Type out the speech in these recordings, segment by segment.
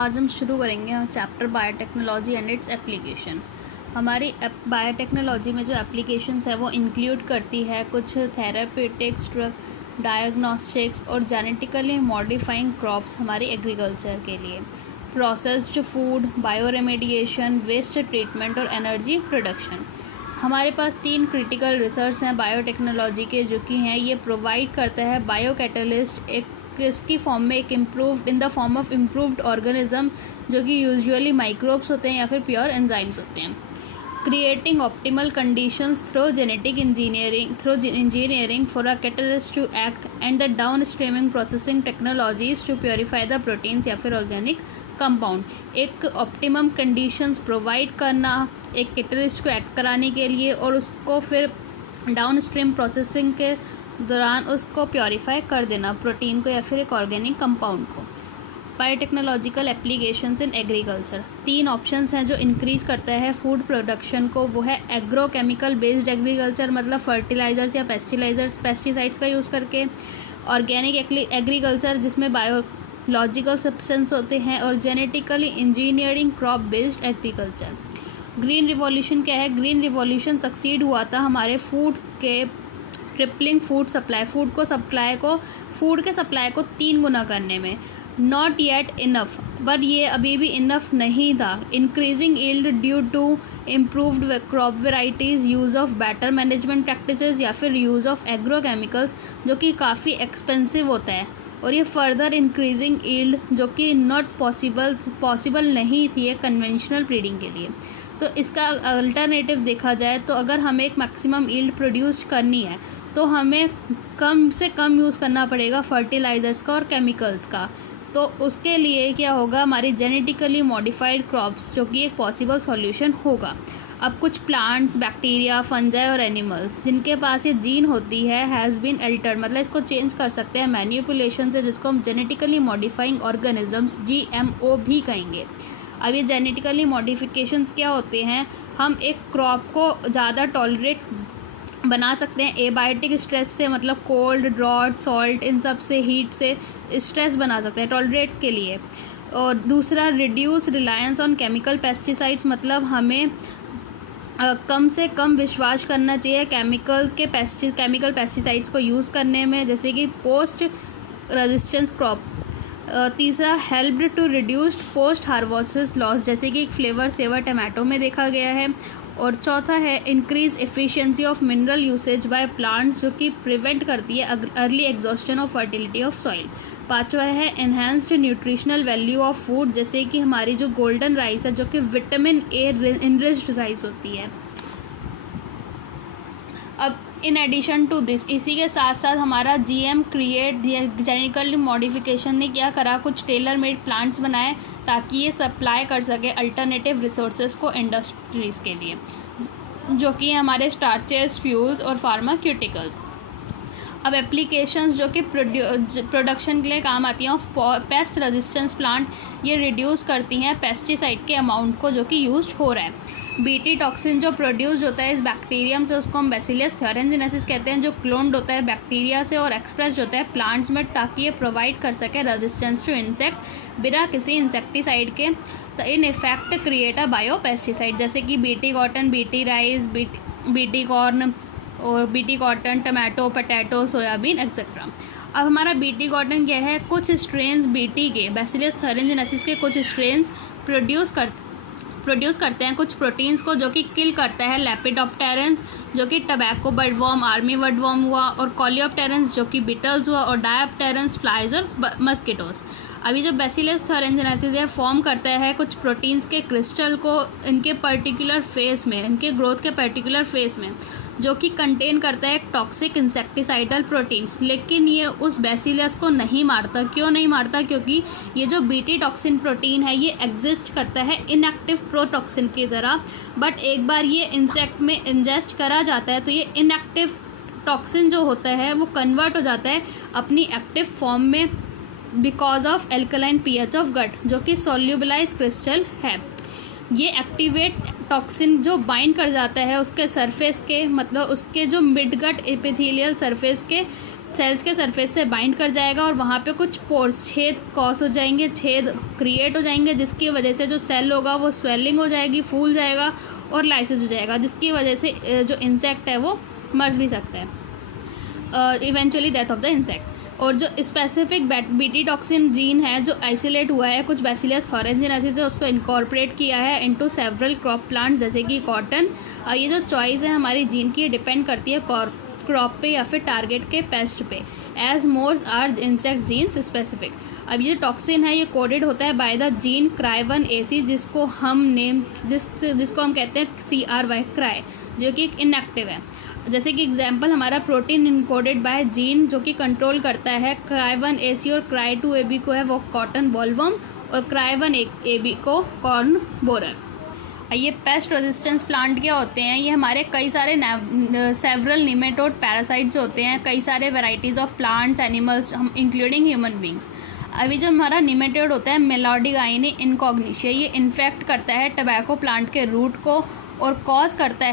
आज हम शुरू करेंगे chapter biotechnology and its application. हमारी बायोटेक्नोलॉजी में जो एप्लीकेशंस है वो इंक्लूड करती है कुछ थेरापेटिक्स, ड्रग, डायग्नोस्टिक्स और जेनेटिकली मॉडिफाइंग क्रॉप्स हमारी एग्रीकल्चर के लिए, processed food, bioremediation, waste treatment और एनर्जी प्रोडक्शन। हमारे पास 3 क्रिटिकल रिसर्च हैं बायोटेक्नोलॉजी के, जो कि हैं ये प्रोवाइड करता है बायो कैटलिस्ट एक इसकी फॉर्म में एक improved in the form of improved organism, जो कि यूजुअली माइक्रोब्स होते हैं या फिर प्योर एंजाइम्स होते हैं। Creating optimal conditions through genetic engineering for a catalyst to act and the down streaming processing technologies to purify the proteins या फिर ऑर्गेनिक कंपाउंड। एक ऑप्टिमम कंडीशंस प्रोवाइड करना एक कैटलिस्ट को एक्ट कराने के लिए और उसको फिर डाउन स्ट्रीम प्रोसेसिंग के दौरान उसको प्योरीफाई कर देना, प्रोटीन को या फिर एक ऑर्गेनिक कंपाउंड को। Biotechnological applications in agriculture, 3 options हैं जो इंक्रीज़ करता है फूड प्रोडक्शन को। वो है एग्रोकेमिकल बेस्ड एग्रीकल्चर, मतलब फर्टिलाइजर्स या पेस्टिसाइड्स का यूज़ करके। ऑर्गेनिक एग्रीकल्चर, जिसमें बायोलॉजिकल सब्सटेंस होते हैं। और genetically engineering crop based agriculture. Green revolution क्या है? ग्रीन रिवॉल्यूशन सक्सीड हुआ था हमारे फूड के ट्रिपलिंग फूड के सप्लाई को 3 गुना करने में। नॉट येट इनफ, पर ये अभी भी इनफ नहीं था। Increasing yield due to improved crop varieties, use of better management practices या फिर यूज़ ऑफ एग्रोकेमिकल्स, जो कि काफ़ी एक्सपेंसिव होता है। और ये फर्दर इंक्रीजिंग यील्ड, जो कि नॉट पॉसिबल नहीं थी एक कन्वेंशनल ब्रीडिंग के लिए। तो इसका अल्टरनेटिव देखा जाए तो अगर हमें एक मैक्सिमम यील्ड प्रोड्यूस करनी है तो हमें कम से कम यूज़ करना पड़ेगा फर्टिलाइज़र्स का और केमिकल्स का। तो उसके लिए क्या होगा, हमारी जेनेटिकली मॉडिफाइड क्रॉप्स, जो कि एक पॉसिबल सॉल्यूशन होगा। अब कुछ प्लांट्स, बैक्टीरिया, फंजाई और एनिमल्स जिनके पास ये जीन होती है हैज़ बीन अल्टर्ड, मतलब इसको चेंज कर सकते हैं मैनिपुलेशन से, जिसको हम जेनेटिकली मॉडिफाइंग ऑर्गेनिजम्स GMO भी कहेंगे। अब ये जेनेटिकली मॉडिफिकेशंस क्या होते हैं, हम एक क्रॉप को ज़्यादा टॉलरेट बना सकते हैं एबायोटिक स्ट्रेस से, मतलब कोल्ड, ड्रॉट, सॉल्ट, इन सब से, हीट से स्ट्रेस बना सकते हैं टॉलरेट के लिए। और दूसरा, reduce reliance on chemical pesticides, मतलब हमें कम से कम विश्वास करना चाहिए केमिकल पेस्टिसाइड्स को यूज़ करने में, जैसे कि पोस्ट रेजिस्टेंस क्रॉप। तीसरा, helped to reduced post harvest loss, जैसे कि एक फ्लेवर सेवर टमाटो में देखा गया है। और चौथा है increase efficiency of mineral usage by plants, जो कि प्रिवेंट करती है early exhaustion of fertility of soil. पांचवा है enhanced nutritional value of food, जैसे कि हमारी जो गोल्डन राइस है, जो कि विटामिन A इनरिच्ड राइस होती है। अब इन एडिशन टू दिस, इसी के साथ साथ हमारा GM क्रिएट जेनेटिकल मॉडिफिकेशन ने क्या करा, कुछ टेलर मेड प्लांट्स बनाए ताकि ये सप्लाई कर सके अल्टरनेटिव रिसोर्सेज को इंडस्ट्रीज़ के लिए, जो कि हमारे स्टार्चेस, फ्यूल्स और फार्मास्यूटिकल्स। अब एप्लीकेशंस जो कि प्रोडक्शन के लिए काम आती हैं ऑफ पेस्ट रेजिस्टेंस प्लांट, ये रिड्यूस करती हैं पेस्टिसाइड के अमाउंट को जो कि यूज हो रहा है। BT टॉक्सिन जो प्रोड्यूस होता है इस बैक्टीरियम से, उसको हम बैसिलस थ्योरेंजिनेसिस कहते हैं, जो क्लोन्ड होता है बैक्टीरिया से और एक्सप्रेस होता है प्लांट्स में, ताकि ये प्रोवाइड कर सके रेजिस्टेंस टू इंसेक्ट बिना किसी इंसेक्टिसाइड के। तो in effect create a bio pesticide, जैसे कि BT cotton, BT rice, BT corn और BT cotton, tomato, potato, soybean etcetera. अब हमारा BT कॉटन क्या है, कुछ स्ट्रेन्स BT के, बैसिलस थ्योरेंजिनेसिस के कुछ स्ट्रेन्स प्रोड्यूस करते हैं कुछ प्रोटीन्स को, जो कि किल करता है लेपिडोप्टेरन्स, जो कि टबैको बर्डवॉर्म, आर्मी बर्डवॉर्म हुआ, और कॉलियोप्टेरन्स, जो कि बीटल्स हुआ, और डायोप्टेरन्स, फ्लाइज और मस्किटोस। अभी जो बैसिलस थ्योरेंजिनेसिस है फॉर्म करता है कुछ प्रोटीन्स के क्रिस्टल को इनके पर्टिकुलर फेस में, इनके ग्रोथ के पर्टिकुलर फेस में, जो कि कंटेन करता है एक टॉक्सिक इंसेक्टिसाइडल प्रोटीन। लेकिन ये उस बैसिलस को नहीं मारता। क्यों नहीं मारता? क्योंकि ये जो BT टॉक्सिन प्रोटीन है ये एग्जिस्ट करता है इनएक्टिव प्रोटॉक्सिन की तरह, बट एक बार ये इंसेक्ट में इंजेस्ट करा जाता है तो ये इनएक्टिव टॉक्सिन जो होता है वो कन्वर्ट हो जाता है अपनी एक्टिव फॉर्म में, because of alkaline pH of gut, जो कि सोल्यूबलाइज क्रिस्टल है। ये एक्टिवेट टॉक्सिन जो बाइंड कर जाता है उसके सरफेस के, मतलब उसके जो मिड गट एपिथेलियल सरफेस के सेल्स के सरफेस से बाइंड कर जाएगा और वहाँ पे कुछ पोर्स छेद कॉज हो जाएंगे, छेद क्रिएट हो जाएंगे, जिसकी वजह से जो सेल होगा वो स्वेलिंग हो जाएगी, फूल जाएगा और लाइसिस हो जाएगा, जिसकी वजह से जो इंसेक्ट है वो मर भी सकता है, eventually death of the insect. और जो स्पेसिफिक बीटी टॉक्सिन जीन है जो आइसोलेट हुआ है कुछ बैसिलस थोरेंजिनेसिस से, उसको इनकॉर्पोरेट किया है इनटू सेवरल क्रॉप प्लांट्स जैसे कि कॉटन। ये जो चॉइस है हमारी जीन की डिपेंड करती है क्रॉप पे या फिर टारगेट के पेस्ट पे, as mores are insect genes specific. अब ये टॉक्सिन है ये कोडेड होता है बाय द जीन CRY1AC जिसको हम कहते हैं CRY क्राई, जो कि एक इनएक्टिव है। जैसे कि एग्जांपल हमारा प्रोटीन इनकोडेड बाय जीन जो कि कंट्रोल करता है CRY1AC और CRY2AB को है वो कॉटन बॉलवर्म और CRY1AB को कॉर्न बोरर। ये पेस्ट रेजिस्टेंस प्लांट क्या होते हैं, ये हमारे कई सारे सेवरल निमेटोड पैरासाइट्स होते हैं, कई सारे वेराइटीज़ ऑफ प्लांट्स एनिमल्स हम इंक्लूडिंग ह्यूमन बींग्स। अभी जो हमारा निमेटोड होता है मेलोडिगाइनी इनकॉग्निशिया, ये इन्फेक्ट करता है टबैको प्लांट के रूट को और कॉज करता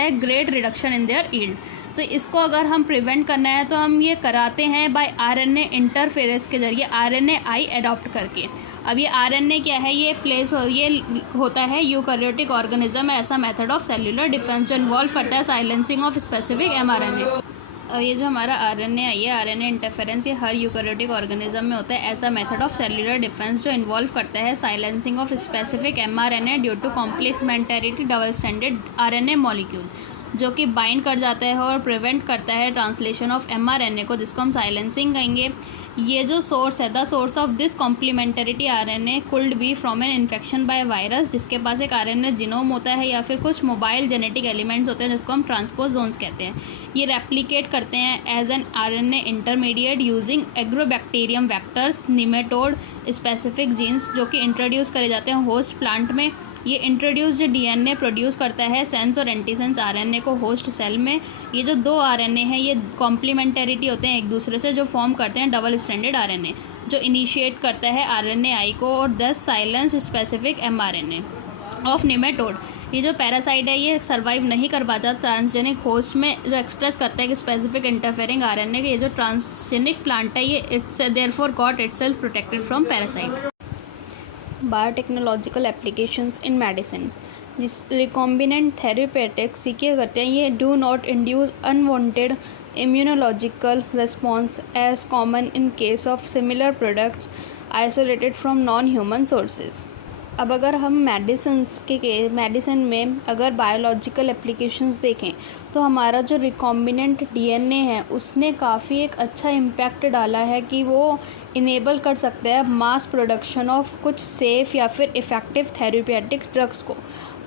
है great reduction in their yield. तो इसको अगर हम प्रिवेंट करना है तो हम ये कराते हैं बाय RNA इंटरफेरेंस के जरिए, RNAi अडॉप्ट करके। अब ये RNA क्या है, ये होता है यूकैरियोटिक ऑर्गेनिज्म है ऐसा मेथड ऑफ सेल्यूलर डिफेंस जो इन्वॉल्व करता है साइलेंसिंग ऑफ स्पेसिफिक mRNA। और ये जो हमारा RNA है ये RNA इंटरफेरेंस ये हर यूकैरियोटिक ऑर्गेनिज्म में होता है as a method of cellular defence जो इन्वॉल्व करता है silencing of specific mRNA due to complementarity double stranded RNA molecule, जो कि बाइंड कर जाता है और प्रिवेंट करता है ट्रांसलेशन ऑफ mRNA को, जिसको हम साइलेंसिंग कहेंगे। ये जो सोर्स है the source of this complementarity RNA could be from an infection by virus, जिसके पास एक RNA जीनोम होता है या फिर कुछ मोबाइल जेनेटिक एलिमेंट्स होते हैं जिसको हम ट्रांसपोजोन्स कहते हैं। ये रेप्लिकेट करते हैं as an RNA intermediate using agrobacterium vectors nematode specific genes जो कि इंट्रोड्यूस करे जाते हैं होस्ट प्लांट में। ये इंट्रोड्यूस्ड DNA प्रोड्यूस करता है सेंस और एंटीसेंस RNA को होस्ट सेल में। ये जो दो RNA हैं ये कॉम्प्लीमेंटरिटी होते हैं एक दूसरे से, जो फॉर्म करते हैं डबल स्ट्रैंडेड RNA जो इनिशिएट करता है RNAi को और 10 silence specific mRNA of nematode. ये जो पैरासाइट है ये सर्वाइव नहीं कर पाता ट्रांसजेनिक होस्ट में, जो एक्सप्रेस करता है कि स्पेसिफिक इंटरफेयरिंग RNA के। ये जो ट्रांसजेनिक प्लांट है ये its therefore got itself protected from parasite. Biotechnological applications in medicine, जिस रिकॉम्बिनेंट थेरेपेटिक्स क्या करते हैं, ये do not induce unwanted immunological response as common in case of similar products isolated from non human sources. अब अगर हम medicine में अगर बायोलॉजिकल एप्लीकेशंस देखें तो हमारा जो रिकॉम्बिनेंट DNA है उसने काफ़ी एक अच्छा इम्पैक्ट डाला है कि वो इनेबल कर सकता है मास प्रोडक्शन ऑफ कुछ सेफ़ या फिर इफ़ेक्टिव थेरेपेटिक ड्रग्स को।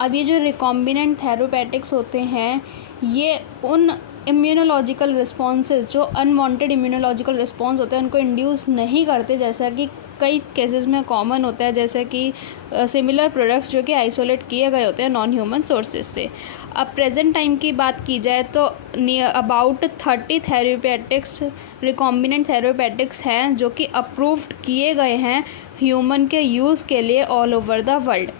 अब ये जो रिकॉम्बिनेंट थेरेपेटिक्स होते हैं ये उन इम्यूनोलॉजिकल रिस्पॉन्सेज जो अनवांटेड इम्यूनोलॉजिकल रिस्पॉन्स होते हैं उनको इंड्यूस नहीं करते, जैसा कि कई केसेस में कॉमन होता है, जैसे कि सिमिलर प्रोडक्ट्स जो कि आइसोलेट किए गए होते हैं नॉन ह्यूमन सोर्सेज से। अब प्रेजेंट टाइम की बात की जाए तो अबाउट 30 थेरेपेटिक्स रिकॉम्बिनेंट थेरेपेटिक्स हैं जो कि अप्रूव्ड किए गए हैं ह्यूमन के यूज़ के लिए ऑल ओवर द वर्ल्ड,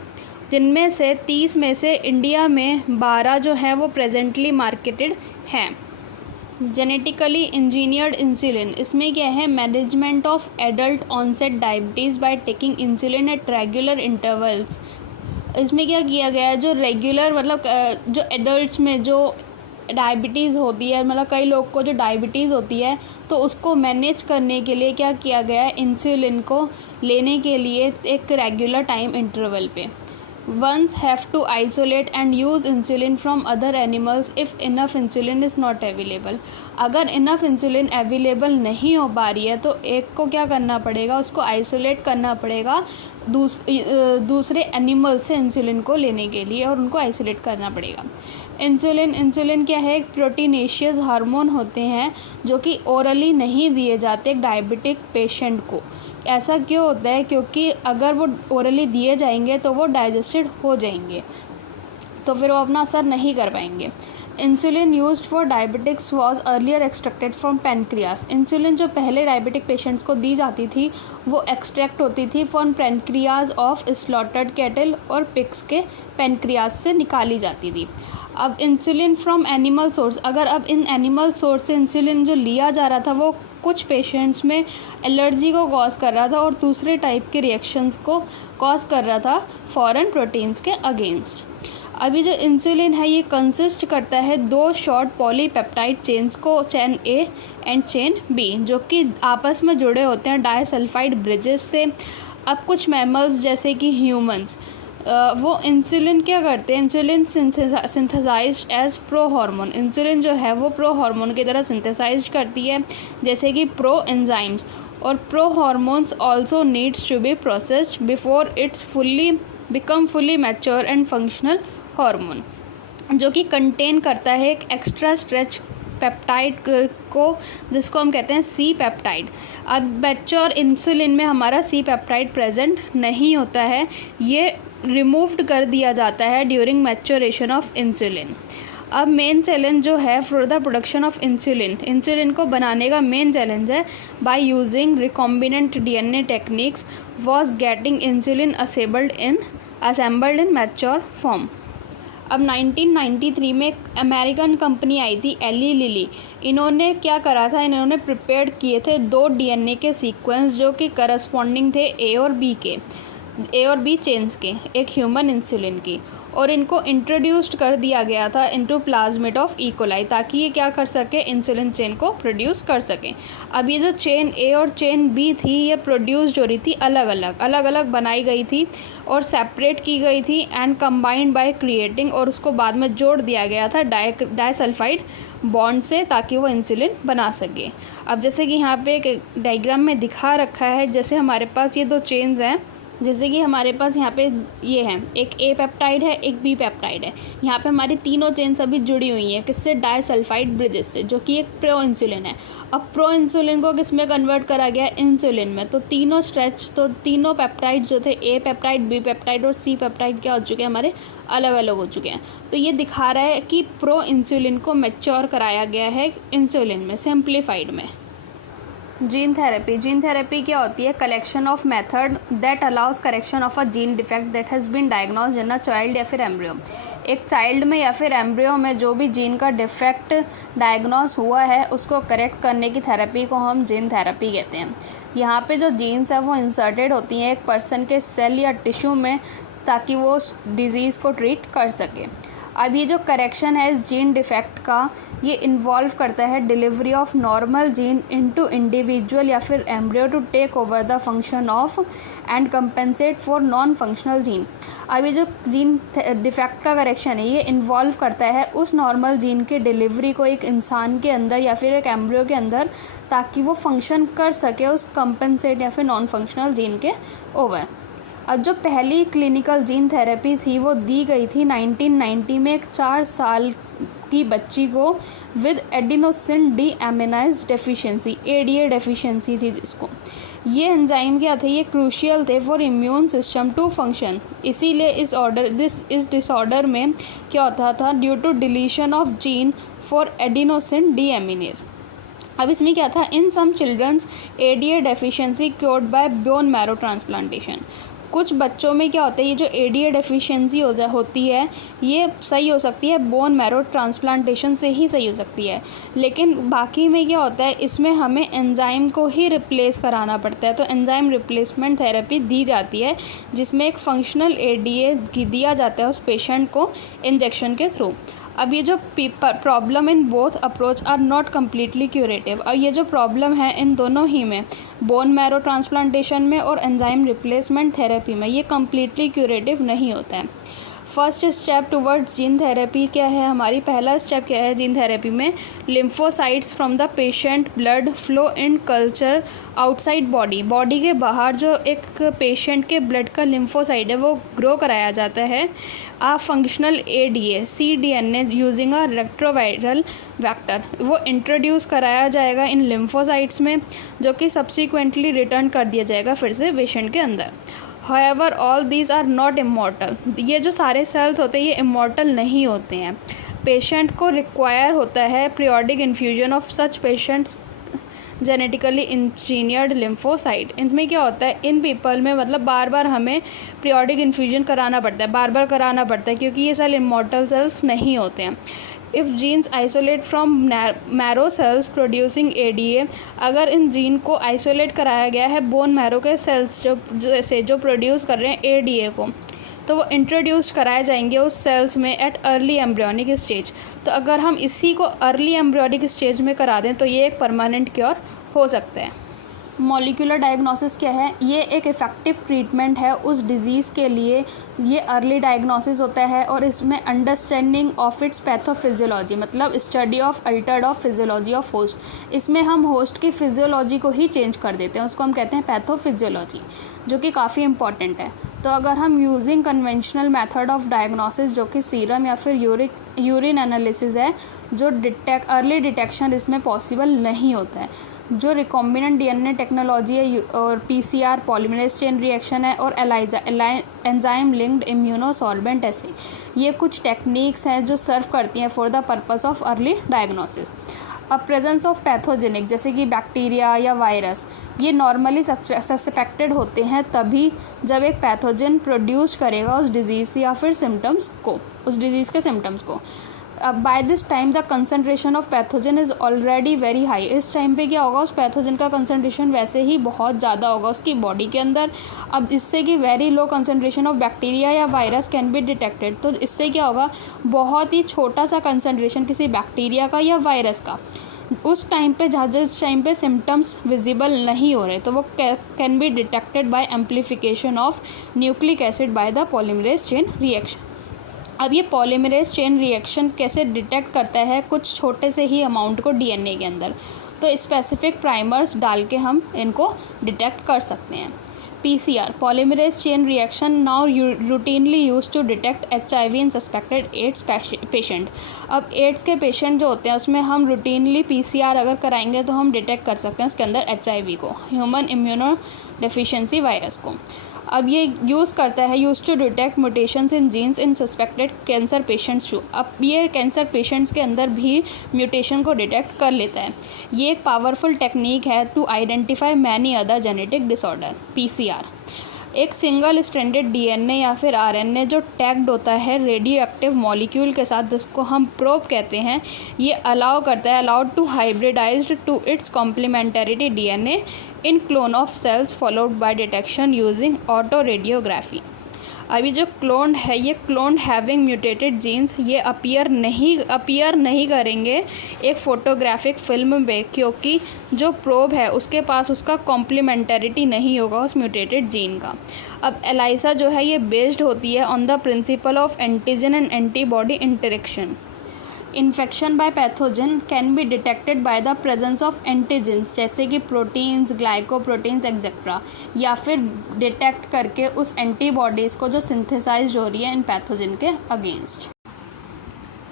जिनमें से 30 में से इंडिया में 12 जो हैं वो प्रेजेंटली मार्केटेड हैं। जेनेटिकली इंजीनियर्ड इंसुलिन, इसमें क्या है, management of adult onset diabetes by taking insulin at regular intervals. इसमें क्या किया गया है, जो रेगुलर मतलब जो एडल्ट्स में जो डायबिटीज़ होती है, मतलब कई लोग को जो डायबिटीज़ होती है तो उसको मैनेज करने के लिए क्या किया गया है, इंसुलिन को लेने के लिए एक रेगुलर टाइम इंटरवल पे। Ones have to isolate and use insulin from other animals if enough insulin is not available। अगर enough insulin available नहीं हो पा रही है तो एक को क्या करना पड़ेगा, उसको आइसोलेट करना पड़ेगा दूसरे एनिमल से इंसुलिन को लेने के लिए और उनको आइसोलेट करना पड़ेगा। इंसुलिन क्या है, एक प्रोटीनेशियस हार्मोन होते हैं जो कि ओरली नहीं दिए जाते डायबिटिक पेशेंट को। ऐसा क्यों होता है, क्योंकि अगर वो ओरली दिए जाएंगे तो वो डाइजेस्टेड हो जाएंगे तो फिर वो अपना असर नहीं कर पाएंगे। Insulin used for diabetics was earlier extracted from pancreas. Insulin जो पहले डायबिटिक पेशेंट्स को दी जाती थी वो एक्सट्रैक्ट होती थी from pancreas of slaughtered cattle और पिग्स के पैनक्रियाज से निकाली जाती थी। अब इंसुलिन फ्रॉम एनिमल सोर्स, अगर अब इन एनिमल सोर्स से इंसुलिन जो लिया जा रहा था वो कुछ पेशेंट्स में एलर्जी को कॉज कर रहा था और दूसरे टाइप के रिएक्शंस को कॉज कर रहा था फॉरेन प्रोटीन्स के अगेंस्ट। अभी जो इंसुलिन है ये कंसिस्ट करता है 2 शॉर्ट पॉलीपेप्टाइड चेन्स को, chain A and chain B, जो कि आपस में जुड़े होते हैं डाइसल्फाइड ब्रिजेस से। अब कुछ मैमल्स जैसे कि ह्यूमंस वो इंसुलिन क्या करते हैं, insulin synthesised as pro hormone, insulin जो है वो प्रो हार्मोन की तरह सिंथेसाइज करती है जैसे कि प्रो एंजाइम्स, और pro hormones also needs to be processed before it's fully mature and functional hormone, जो कि कंटेन करता है एक एक्स्ट्रा स्ट्रेच पेप्टाइड को जिसको हम कहते हैं सी पेप्टाइड। अब मैच्योर इंसुलिन में हमारा सी पेप्टाइड प्रेजेंट नहीं होता है, ये रिमूव्ड कर दिया जाता है ड्यूरिंग मैच्योरेशन ऑफ इंसुलिन। अब मेन चैलेंज जो है for the production of insulin, insulin को बनाने का मेन चैलेंज है by using recombinant DNA techniques was getting insulin assembled in mature form. अब 1993 में एक अमेरिकन कंपनी आई थी एली लिली, इन्होंने क्या करा था, इन्होंने प्रिपेयर किए थे 2 डीएनए के सीक्वेंस जो कि करस्पॉन्डिंग थे ए और बी चेन्स के, एक ह्यूमन इंसुलिन की, और इनको इंट्रोड्यूस्ड कर दिया गया था इनटू प्लाज्मिड ऑफ इकोलाई ताकि ये क्या कर सके, इंसुलिन चेन को प्रोड्यूस कर सकें। अब ये जो चेन ए और चेन बी थी ये प्रोड्यूस्ड हो रही थी अलग अलग बनाई गई थी और सेपरेट की गई थी एंड कंबाइंड बाय क्रिएटिंग, और उसको बाद में जोड़ दिया गया था डाइसल्फाइड बॉन्ड से ताकि वो इंसुलिन बना सके। अब जैसे कि यहाँ पे एक डायग्राम में दिखा रखा है, जैसे हमारे पास ये 2 चेन्स हैं, जैसे कि हमारे पास यहाँ पे ये है, एक ए पेप्टाइड है एक बी पेप्टाइड है, यहाँ पे हमारी तीनों चेन्स अभी जुड़ी हुई हैं किससे, डाइसल्फाइड ब्रिजेस से, जो कि एक प्रो इंसुलिन है। अब प्रो इंसुलिन को किस में कन्वर्ट करा गया, इंसुलिन में, तो तीनों पेप्टाइड जो थे ए पेप्टाइड बी पेप्टाइड और सी पेप्टाइड क्या हो चुके हैं, हमारे अलग अलग हो चुके हैं। तो ये दिखा रहा है कि प्रो इंसुलिन को मैच्योर कराया गया है इंसुलिन में, सिंप्लीफाइड में। जीन थेरेपी क्या होती है, collection of method that allows correction of a gene defect that has been diagnosed in a child या फिर एम्ब्रियो। एक चाइल्ड में या फिर एम्ब्रियो में जो भी जीन का डिफेक्ट डायग्नोज हुआ है उसको करेक्ट करने की थेरेपी को हम जीन थेरेपी कहते हैं। यहाँ पे जो जीन्स है वो इंसर्टेड होती हैं एक पर्सन के सेल या टिश्यू में ताकि वो उस डिज़ीज़ को ट्रीट कर सके। अब ये जो करेक्शन है इस जीन डिफेक्ट का, ये इन्वॉल्व करता है delivery of normal gene into individual या फिर embryo to take over the function of and compensate for non functional gene. अब ये जो जीन डिफेक्ट का करेक्शन है ये इन्वॉल्व करता है उस नॉर्मल जीन के डिलीवरी को एक इंसान के अंदर या फिर एक एम्ब्रियो के अंदर ताकि वो फंक्शन कर सके उस कंपेंसेट या फिर नॉन फंक्शनल जीन के ओवर। अब जो पहली क्लिनिकल जीन थेरेपी थी वो दी गई थी 1990 में एक 4 साल की बच्ची को with adenosine deaminase deficiency, ADA deficiency थी जिसको। ये एंजाइम क्या थे, ये क्रूशियल थे for immune system to function, इसीलिए इस डिसऑर्डर में क्या होता था, due to deletion of gene for adenosine deaminase. अब इसमें क्या था, in some childrens ADA deficiency cured by bone marrow transplantation. कुछ बच्चों में क्या होता है, ये जो एडीए डेफिशिएंसी होती है ये सही हो सकती है बोन मैरो ट्रांसप्लांटेशन से ही सही हो सकती है, लेकिन बाकी में क्या होता है इसमें हमें एंजाइम को ही रिप्लेस कराना पड़ता है। तो एंजाइम रिप्लेसमेंट थेरेपी दी जाती है जिसमें एक फंक्शनल एडीए दिया जाता है उस पेशेंट को इंजेक्शन के थ्रू। अब ये जो problem in both approach are not completely curative, और ये जो प्रॉब्लम है इन दोनों ही में, बोन मैरो ट्रांसप्लांटेशन में और एंजाइम रिप्लेसमेंट थेरेपी में, ये कम्प्लीटली क्यूरेटिव नहीं होता है। First step towards gene therapy क्या है हमारी, पहला स्टेप क्या है जीन थेरेपी में, lymphocytes from the patient blood flow in culture outside body के बाहर जो एक पेशेंट के ब्लड का लिम्फोसाइट है वो ग्रो कराया जाता है a functional ADA cDNA using a retroviral vector, वो इंट्रोड्यूस कराया जाएगा इन लिम्फोसाइट्स में जो कि सब्सिक्वेंटली रिटर्न कर दिया जाएगा फिर से पेशेंट के अंदर। However, all these are not immortal, ये जो सारे सेल्स होते हैं ये इमॉर्टल नहीं होते हैं। पेशेंट को रिक्वायर होता है periodic infusion of such patients genetically engineered lymphocyte. इनमें क्या होता है, इन पीपल में मतलब बार बार हमें पीरियोडिक इन्फ्यूजन कराना पड़ता है, बार बार कराना पड़ता है, क्योंकि ये सेल इमॉर्टल सेल्स नहीं होते हैं। If genes isolate from marrow cells producing ADA, अगर इन जीन को आइसोलेट कराया गया है बोन मैरो के सेल्स जो प्रोड्यूस कर रहे हैं ADA को, तो वो इंट्रोड्यूस कराए जाएंगे उस सेल्स में एट अर्ली एम्ब्रियोनिक स्टेज। तो अगर हम इसी को अर्ली एम्ब्रियोनिक स्टेज में करा दें तो ये एक परमानेंट क्योर हो सकता है। मॉलिक्यूलर डायग्नोसिस क्या है, ये एक इफ़ेक्टिव ट्रीटमेंट है उस डिज़ीज़ के लिए। ये अर्ली डायग्नोसिस होता है और इसमें अंडरस्टैंडिंग ऑफ इट्स पैथोफिजियोलॉजी, मतलब study of Altered of physiology of host. इसमें हम होस्ट की फिजियोलॉजी को ही चेंज कर देते हैं, उसको हम कहते हैं पैथोफिजियोलॉजी, जो कि काफ़ी इंपॉर्टेंट है। तो अगर हम using conventional method of diagnosis, जो कि सीरम या फिर यूरिन एनालिसिस है, जो अर्ली डिटेक्शन इसमें पॉसिबल नहीं होता है। जो रिकॉम्बिनेंट DNA टेक्नोलॉजी है और PCR पॉलीमरेज चेन रिएक्शन है और एलाइजा एंजाइम लिंक्ड इम्यूनोसॉल्वेंट ऐसे, ये कुछ टेक्निक्स हैं जो सर्व करती हैं for the purpose of early diagnosis. अब प्रेजेंस ऑफ पैथोजेनिक जैसे कि बैक्टीरिया या वायरस, ये नॉर्मली सस्पेक्टेड होते हैं तभी जब एक पैथोजन प्रोड्यूस करेगा उस डिज़ीज़ या फिर सिम्टम्स को, उस डिज़ीज़ के सिम्टम्स को। अब by this time the concentration of pathogen is already very high. इस टाइम पे क्या होगा, उस पैथोजन का कंसनट्रेशन वैसे ही बहुत ज़्यादा होगा उसकी बॉडी के अंदर। अब इससे कि very low concentration of bacteria या वायरस कैन बी डिटेक्टेड, तो इससे क्या होगा, बहुत ही छोटा सा कंसनट्रेशन किसी बैक्टीरिया का या वायरस का उस टाइम पे जिस टाइम पे सिम्टम्स विजिबल नहीं हो रहे, तो वो can be detected by amplification of nucleic acid by the polymerase chain reaction. अब ये पॉलीमरेज चेन रिएक्शन कैसे डिटेक्ट करता है, कुछ छोटे से ही अमाउंट को DNA के अंदर, तो स्पेसिफिक प्राइमर्स डाल के हम इनको डिटेक्ट कर सकते हैं। PCR polymerase chain reaction now routinely use to detect HIV in suspected AIDS patient. अब एड्स के पेशेंट जो होते हैं उसमें हम रूटीनली PCR अगर कराएंगे तो हम डिटेक्ट कर सकते हैं उसके अंदर HIV को, ह्यूमन इम्यूनो डेफिशिएंसी वायरस को। अब ये यूज़ करता है use to detect mutations in genes in suspected cancer patients too. अब ये कैंसर पेशेंट्स के अंदर भी म्यूटेशन को डिटेक्ट कर लेता है। ये एक पावरफुल टेक्निक है to identify many other genetic disorder. PCR एक सिंगल स्ट्रैंडेड DNA या फिर RNA जो टैग्ड होता है रेडियो एक्टिव मॉलिक्यूल के साथ, जिसको हम प्रोब कहते हैं, ये allowed to hybridized to its complementarity DNA in clone of cells followed by detection using auto radiography. अभी जो क्लोन है, ये क्लोन हैविंग म्यूटेटेड जीन्स, ये अपीयर नहीं करेंगे एक फोटोग्राफिक फिल्म में, क्योंकि जो प्रोब है उसके पास उसका कॉम्प्लीमेंटरिटी नहीं होगा उस म्यूटेटेड जीन का। अब एलाइसा जो है ये बेस्ड होती है on the principle of antigen and antibody interaction. Infection by pathogen can be detected by the presence of antigens जैसे कि प्रोटीन्स, ग्लाइकोप्रोटीन्स एक्सेट्रा, या फिर डिटेक्ट करके उस एंटीबॉडीज़ को जो सिंथेसाइज हो रही है इन पैथोजन के अगेंस्ट।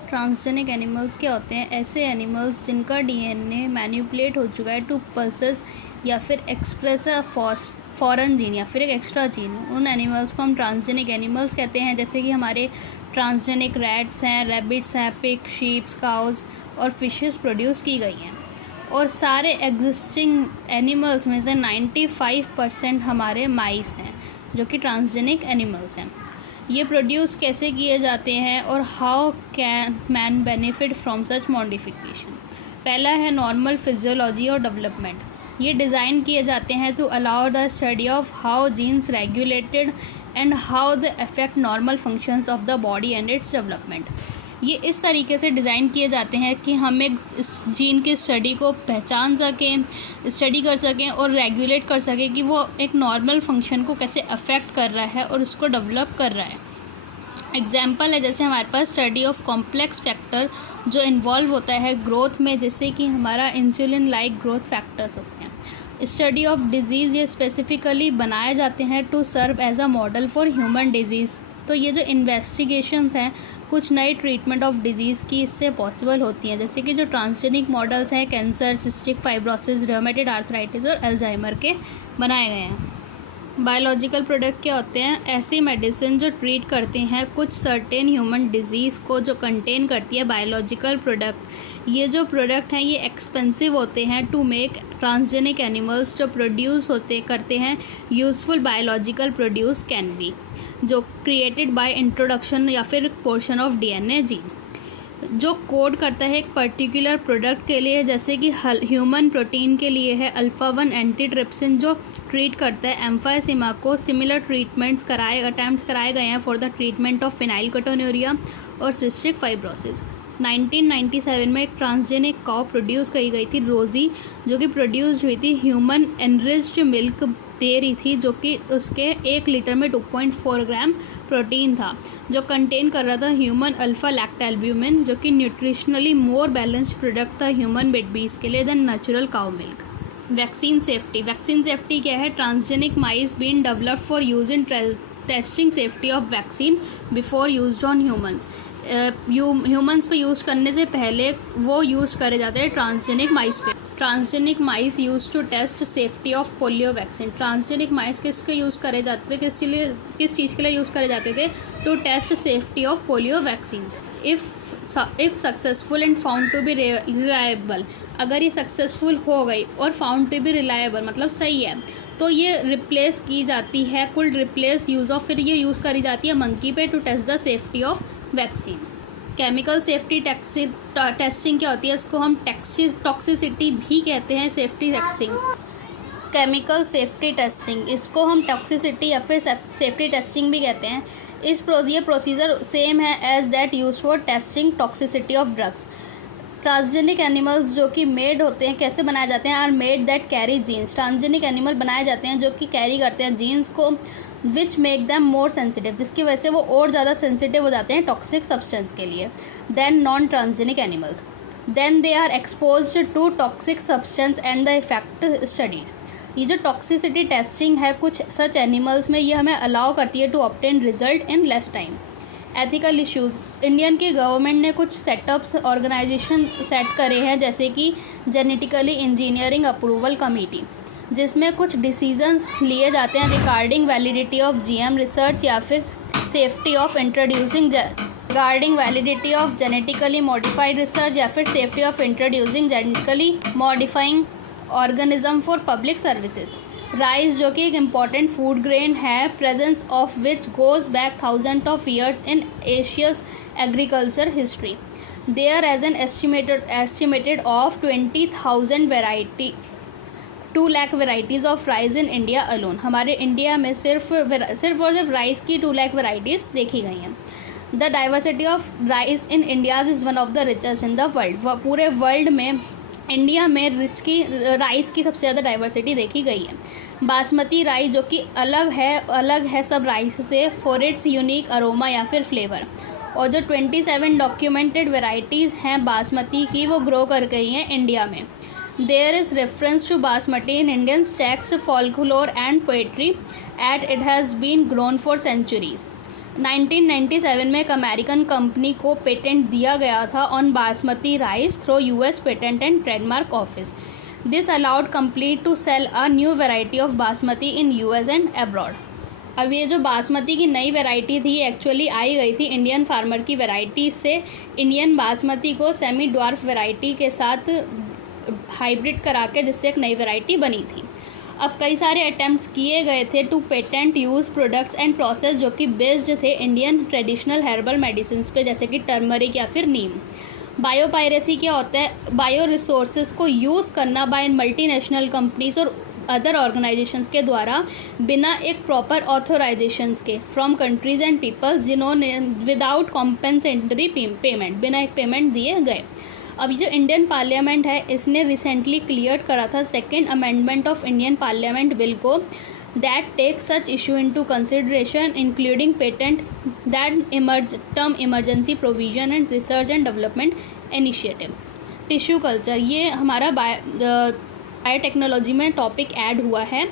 ट्रांसजेनिक एनिमल्स क्या होते हैं, ऐसे एनिमल्स जिनका DNA मैनिपुलेट हो चुका है टू पसेस या फिर एक्सप्रेस अ फॉरेन जीन या फिर एक एक्स्ट्रा जीन, उन एनिमल्स को हम ट्रांसजेनिक एनिमल्स कहते हैं। जैसे कि हमारे ट्रांसजेनिक रैट्स हैं, रैबिट्स हैं, पिग, शीप्स, काउज और फिशेस प्रोड्यूस की गई हैं। और सारे एग्जिस्टिंग एनिमल्स में से 95% हमारे माइस हैं जो कि ट्रांसजेनिक एनिमल्स हैं। ये प्रोड्यूस कैसे किए जाते हैं और how can man benefit from such modification. पहला है नॉर्मल फिजियोलॉजी और डेवलपमेंट। ये डिज़ाइन किए जाते हैं to allow the study of how genes regulated and how the affect normal functions of the body and its development. ये इस तरीके से डिज़ाइन किए जाते हैं कि हम एक इस जीन की स्टडी को पहचान सकें, स्टडी कर सकें और रेगुलेट कर सकें कि वो एक नॉर्मल फंक्शन को कैसे अफेक्ट कर रहा है और उसको डेवलप कर रहा है। एग्जाम्पल है जैसे हमारे पास स्टडी ऑफ कॉम्प्लेक्स फैक्टर जो इन्वॉल्व होता है ग्रोथ में, जैसे कि हमारा इंसुलिन लाइक ग्रोथ फैक्टर्स होते हैं। स्टडी ऑफ डिजीज़ ये स्पेसिफिकली बनाए जाते हैं to serve as a model for human disease. तो ये जो इन्वेस्टिगेशंस हैं कुछ नई ट्रीटमेंट ऑफ डिजीज़ की इससे पॉसिबल होती हैं, जैसे कि जो ट्रांसजेनिक मॉडल्स हैं cancer, cystic fibrosis, rheumatoid arthritis और अल्जाइमर के बनाए गए हैं। बायोलॉजिकल प्रोडक्ट क्या होते हैं? ऐसी मेडिसिन जो ट्रीट करते हैं कुछ सर्टेन ह्यूमन डिजीज़ को, जो कंटेन करती है बायोलॉजिकल प्रोडक्ट। ये जो प्रोडक्ट हैं ये एक्सपेंसिव होते हैं टू मेक। ट्रांसजेनिक एनिमल्स जो प्रोड्यूस करते हैं useful biological produce can be, जो क्रिएटेड बाय इंट्रोडक्शन या फिर पोर्शन ऑफ डीएनए जीन, जो कोड करता है एक पर्टिकुलर प्रोडक्ट के लिए, जैसे कि ह्यूमन प्रोटीन के लिए है अल्फ़ा-1 एंटीट्रिप्सिन, जो ट्रीट करता है एम्फाइसीमा को। सिमिलर अटैम्प्ट्स कराए गए हैं for the treatment of phenylketonuria और सिस्टिक फाइब्रोसिस। 1997 में एक ट्रांसजेनिक काउ प्रोड्यूस की गई थी, रोज़ी, जो कि प्रोड्यूस हुई थी ह्यूमन एनरिच्ड मिल्क दे रही थी, जो कि उसके 1 लीटर में 2.4 ग्राम प्रोटीन था, जो कंटेन कर रहा था ह्यूमन अल्फ़ा लैक्टोएल्ब्यूमिन, जो कि न्यूट्रिशनली मोर बैलेंस्ड प्रोडक्ट था ह्यूमन बेबीज़ के लिए than natural cow milk. Vaccine safety क्या है? Transgenic mice been developed for use in testing safety of vaccine before used on humans. Humans पे use करने से पहले वो यूज़ करे जाते हैं ट्रांसजेनिक माइस पे। Transgenic mice use to test safety of polio vaccine. Transgenic mice किसके यूज़ करे जाते थे, किस चीज़ के लिए यूज़ करे जाते थे? To test safety of polio vaccine. If successful and found to be reliable, अगर ये सक्सेसफुल हो गई और फाउंड टू बी रिलायबल मतलब सही है, तो ये रिप्लेस की जाती है, कुल रिप्लेस यूज़ ऑफ, फिर ये यूज़ करी जाती है मंकी पे to test the safety of vaccine. Chemical safety testing क्या होती है? इसको हम टॉक्सिसिटी भी कहते हैं, safety testing. Chemical safety testing, इसको हम टॉक्सिसिटी या फिर सेफ्टी टेस्टिंग भी कहते हैं। ये प्रोसीजर सेम है as that use for testing toxicity of drugs. Transgenic animals जो कि मेड होते हैं, कैसे बनाए जाते हैं? Are made that carry genes. Transgenic animal बनाए जाते हैं जो कि कैरी करते हैं जीन्स को, which make them more sensitive, जिसकी वजह से वो और ज़्यादा सेंसिटिव हो जाते हैं टॉक्सिक सब्सटेंस के लिए, then non transgenic animals. Then they are expose to toxic substance and the effect studied. ये जो टॉक्सिसिटी टेस्टिंग है कुछ सच एनिमल्स में, ये हमें अलाउ करती है to obtain result in less time. Ethical issues, Indian की गवर्नमेंट ने कुछ सेटअप्स ऑर्गेनाइजेशन सेट करे हैं, जैसे कि जेनेटिकली इंजीनियरिंग अप्रूवल कमेटी, जिसमें कुछ डिसीजंस लिए जाते हैं regarding validity of GM research या फिर safety of introducing guarding validity of genetically modified research या फिर safety of introducing genetically modifying organism for public services. Rice जो कि एक इम्पॉर्टेंट फूड ग्रेन है, presence of which goes back thousand of years in Asia's agriculture history. There as an estimated of 20,000 variety 2 lakh varieties of rice in India alone. हमारे India में सिर्फ और सिर्फ rice की 2 लाख वेराइटीज़ देखी गई हैं। The diversity of rice in India's is one of the richest in the world. पूरे वर्ल्ड में इंडिया में राइस की सबसे ज़्यादा डाइवर्सिटी देखी गई है। बासमती राइस जो कि अलग है सब राइस से फॉर इट्स यूनिक अरोमा या फिर फ्लेवर। और जो 27 डॉक्यूमेंटेड वेराइटीज़ हैं बासमती की, वो ग्रो कर गई हैं इंडिया में। There is reference to basmati in Indian text, folklore and poetry at it has been grown for centuries. 1997 में एक अमेरिकन कंपनी को पेटेंट दिया गया था on basmati rice through US patent and trademark office. This allowed complete to sell a new variety of basmati in US and abroad. अब ये जो बासमती की नई वैरायटी थी एक्चुअली आई गई थी इंडियन फार्मर की वैरायटी से। इंडियन बासमती को सेमी ड्वार्फ वैरायटी के साथ हाइब्रिड करा के जिससे एक नई वैरायटी बनी थी। अब कई सारे अटैम्प्ट्स किए गए थे to patent use products and process जो कि बेस्ड थे इंडियन ट्रेडिशनल हर्बल मेडिसिन पे, जैसे कि टर्मरिक या फिर नीम। बायोपायरेसी क्या होता है? बायो रिसोर्सेज को यूज़ करना बाय मल्टीनेशनल कंपनीज और अदर ऑर्गेनाइजेशंस के द्वारा बिना एक प्रॉपर ऑथोराइजेशंस के फ्रॉम कंट्रीज एंड पीपल, जिन्होंने विदाउट कॉम्पेंसेटरी पेमेंट, बिना एक पेमेंट दिए गए। अब जो इंडियन पार्लियामेंट है इसने रिसेंटली क्लियर करा था 2nd amendment of Indian parliament bill को, that take such issue into consideration including patent that term emergency provision and research and development initiative. Tissue culture, ये हमारा बायोटेक्नोलॉजी में टॉपिक ऐड हुआ है।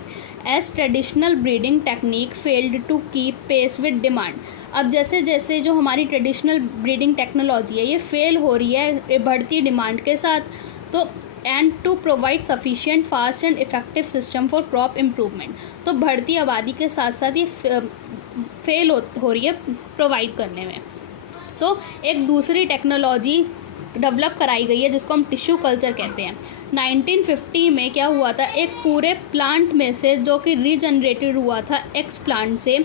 As traditional breeding technique failed to keep pace with demand. अब जैसे जैसे जो हमारी ट्रेडिशनल ब्रीडिंग टेक्नोलॉजी है ये फेल हो रही है बढ़ती डिमांड के साथ, तो and to provide sufficient fast and effective system for crop improvement. तो बढ़ती आबादी के साथ साथ ये फेल हो रही है प्रोवाइड करने में। तो एक दूसरी टेक्नोलॉजी डेवलप कराई गई है जिसको हम टिश्यू कल्चर कहते हैं। 1950 में क्या हुआ था, एक पूरे प्लांट में से जो कि रीजनरेटेड हुआ था एक्स प्लांट से,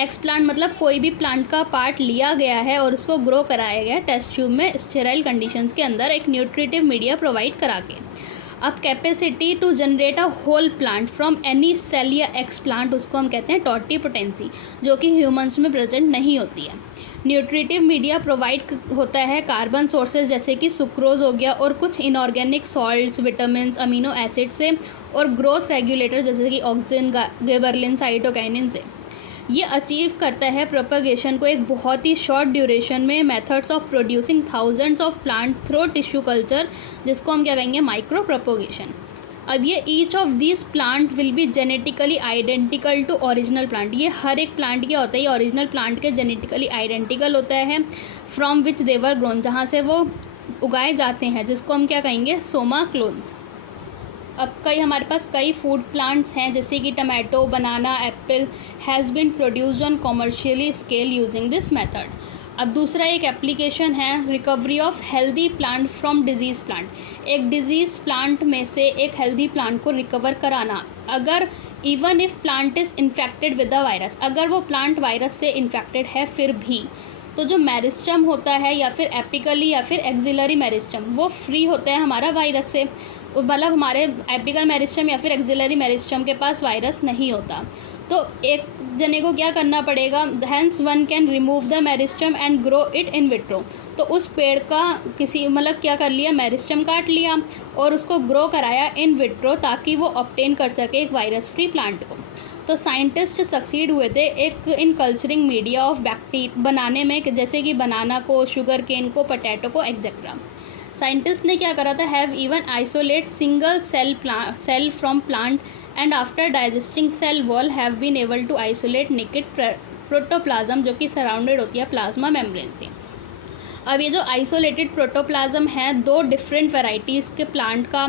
एक्स प्लांट मतलब कोई भी प्लांट का पार्ट लिया गया है और उसको ग्रो कराया गया टेस्ट ट्यूब में स्टेराइल कंडीशंस के अंदर एक न्यूट्रिटिव मीडिया प्रोवाइड करा के। अब capacity to generate a whole plant from any cell या एक्स प्लांट, उसको हम कहते हैं टोटिपोटेंसी, जो कि ह्यूमंस में प्रेजेंट नहीं होती है। न्यूट्रिटिव मीडिया प्रोवाइड होता है कार्बन सोर्सेज जैसे कि सुक्रोज हो गया और कुछ inorganic salts, vitamins, amino acid से, और ग्रोथ रेगुलेटर जैसे कि ऑक्सिन, गिबरलिन, साइटोकाइनिन से। ये अचीव करता है प्रोपगेशन को एक बहुत ही शॉर्ट ड्यूरेशन में methods of producing thousands of plant through tissue culture, जिसको हम क्या कहेंगे, माइक्रो प्रोपगेशन। अब ये each of this plant will be genetically identical to original plant. ये हर एक प्लांट क्या होता है, ये ओरिजिनल प्लांट के जेनेटिकली आइडेंटिकल होता है from which they were grown, जहाँ से वो उगाए जाते हैं, जिसको हम क्या कहेंगे, सोमा क्लोन्स। अब हमारे पास कई फूड प्लांट्स हैं जैसे कि tomato, banana, apple has been produced on commercially scale using this method. अब दूसरा एक एप्लीकेशन है recovery of healthy plant from disease plant. एक डिजीज़ प्लांट में से एक हेल्दी प्लांट को रिकवर कराना, अगर even if plant is infected with the virus, अगर वो प्लांट वायरस से इन्फेक्टेड है फिर भी, तो जो मेरिस्टम होता है या फिर एपिकली या फिर एक्सिलरी मेरिस्टम, वो फ्री होता है हमारा वायरस से। मतलब हमारे एपिकल मेरिस्टम या फिर एक्सिलरी मेरिस्टम के पास वायरस नहीं होता। तो एक जने को क्या करना पड़ेगा, hence one can remove the meristem and grow it in vitro. तो उस पेड़ का किसी मतलब क्या कर लिया, मेरिस्टम काट लिया और उसको ग्रो कराया इन विट्रो, ताकि वो ऑब्टेन कर सके एक वायरस फ्री प्लांट को। तो साइंटिस्ट सक्सीड हुए थे एक इन कल्चरिंग मीडिया ऑफ बैक्टीरिया बनाने में, जैसे कि बनाना को, शुगर केन को, पोटैटो को एक्सेट्रा। साइंटिस्ट ने क्या करा था, have even isolate single cell from plant and after digesting cell wall have been able to isolate naked protoplasm, जो कि सराउंडेड होती है प्लाज्मा मेम्ब्रेन से। अब ये जो आइसोलेटेड प्रोटोप्लाज्म है, दो डिफरेंट वेराइटीज़ के प्लांट का,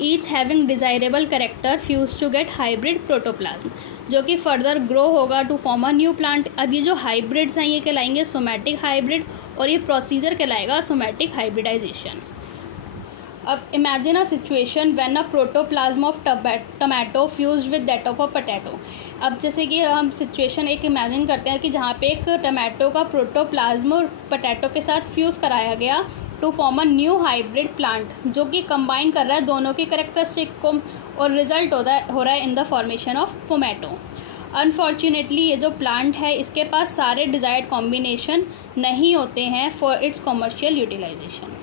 each having desirable character fuse to get hybrid protoplasm, जो कि फर्दर ग्रो होगा to form a new plant. अब ये जो हाइब्रिड्स हैं ये कहलाएंगे सोमैटिक हाइब्रिड, और ये प्रोसीजर कहलाएगा सोमैटिक हाइब्रिडाइजेशन। अब imagine a situation when a protoplasm of tomato fused with that of a potato. अब जैसे कि हम सिचुएशन एक इमेजिन करते हैं कि जहाँ पे एक टमाटो का प्रोटोप्लाज्म पोटैटो के साथ फ्यूज़ कराया गया to form a new hybrid plant, जो कि कंबाइन कर रहा है दोनों की कैरेक्टरिस्टिक को, और रिजल्ट हो रहा है in the formation of tomato. Unfortunately ये जो प्लांट है इसके पास सारे डिज़ायर्ड कॉम्बिनेशन नहीं होते हैं फॉर इट्स कॉमर्शियल यूटिलाइजेशन।